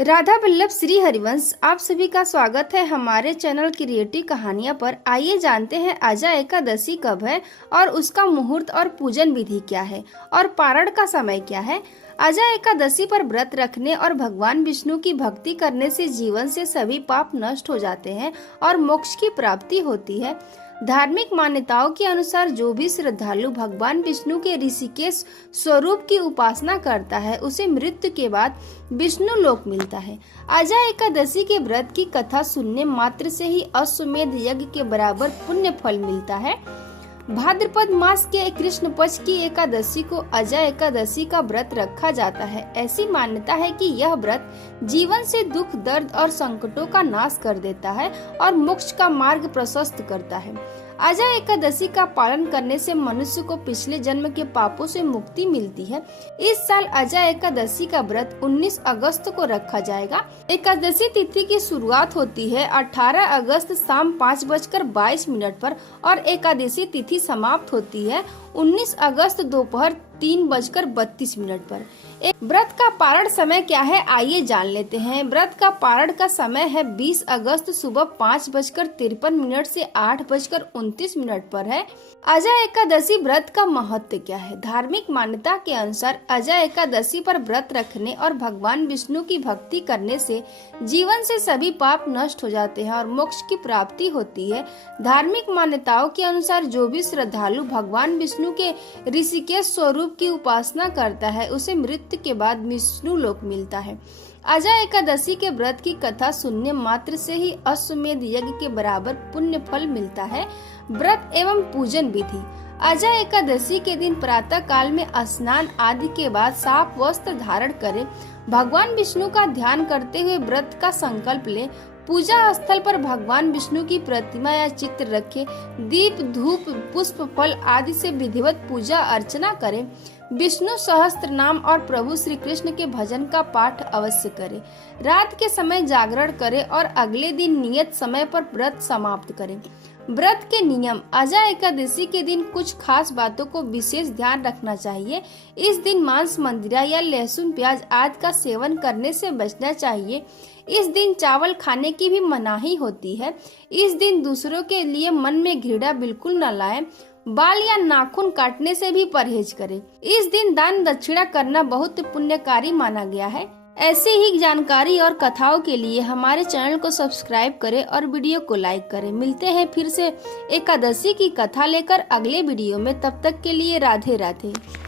राधा वल्लभ श्री हरिवंश आप सभी का स्वागत है हमारे चैनल क्रिएटिव कहानियां पर। आइए जानते हैं आजा एकादशी कब है और उसका मुहूर्त और पूजन विधि क्या है और पारण का समय क्या है। आजा एकादशी पर व्रत रखने और भगवान विष्णु की भक्ति करने से जीवन से सभी पाप नष्ट हो जाते हैं और मोक्ष की प्राप्ति होती है। धार्मिक मान्यताओं के अनुसार जो भी श्रद्धालु भगवान विष्णु के ऋषिकेश स्वरूप की उपासना करता है उसे मृत्यु के बाद विष्णु लोक मिलता है। आजा एकादशी के व्रत की कथा सुनने मात्र से ही अश्वमेध यज्ञ के बराबर पुण्य फल मिलता है। भाद्रपद मास के कृष्ण पक्ष की एकादशी को आजा एकादशी का व्रत रखा जाता है। ऐसी मान्यता है कि यह व्रत जीवन से दुख, दर्द और संकटों का नाश कर देता है और मोक्ष का मार्ग प्रशस्त करता है। आजा एकादशी का पालन करने से मनुष्य को पिछले जन्म के पापों से मुक्ति मिलती है। इस साल आजा एकादशी का व्रत 19 अगस्त को रखा जाएगा। एकादशी तिथि की शुरुआत होती है 18 अगस्त शाम 5:22 पर और एकादशी तिथि समाप्त होती है 19 अगस्त दोपहर 3:32 पर। व्रत का पारण समय क्या है, आइए जान लेते हैं। व्रत का पारण का समय है 20 अगस्त सुबह 5:53 से 8:29 पर है। आजा एकादशी व्रत का महत्व क्या है। धार्मिक मान्यता के अनुसार आजा एकादशी पर व्रत रखने और भगवान विष्णु की भक्ति करने से जीवन से सभी पाप नष्ट हो जाते हैं और मोक्ष की प्राप्ति होती है। धार्मिक मान्यताओं के अनुसार जो भी श्रद्धालु भगवान विष्णु के ऋषिकेश स्वरूप की उपासना करता है उसे मृत्यु के बाद विष्णु लोक मिलता है। आजा एकादशी के व्रत की कथा सुनने मात्र से ही अश्वमेध यज्ञ के बराबर पुण्य फल मिलता है। व्रत एवं पूजन विधि। आजा एकादशी के दिन प्रातः काल में स्नान आदि के बाद साफ वस्त्र धारण करें। भगवान विष्णु का ध्यान करते हुए व्रत का संकल्प लें। पूजा स्थल पर भगवान विष्णु की प्रतिमा या चित्र रखें। दीप, धूप, पुष्प, फल आदि से विधिवत पूजा अर्चना करें। विष्णु सहस्त्र नाम और प्रभु श्री कृष्ण के भजन का पाठ अवश्य करें। रात के समय जागरण करें और अगले दिन नियत समय पर व्रत समाप्त करें। व्रत के नियम। आजा एकादशी के दिन कुछ खास बातों को विशेष ध्यान रखना चाहिए। इस दिन मांस, मंदिरा या लहसुन, प्याज आदि का सेवन करने से बचना चाहिए। इस दिन चावल खाने की भी मनाही होती है। इस दिन दूसरों के लिए मन में घृणा बिल्कुल न लाएं। बाल या नाखून काटने से भी परहेज करें। इस दिन दान दक्षिणा करना बहुत पुण्यकारी माना गया है। ऐसे ही जानकारी और कथाओं के लिए हमारे चैनल को सब्सक्राइब करें और वीडियो को लाइक करें। मिलते हैं फिर से एकादशी की कथा लेकर अगले वीडियो में। तब तक के लिए राधे राधे।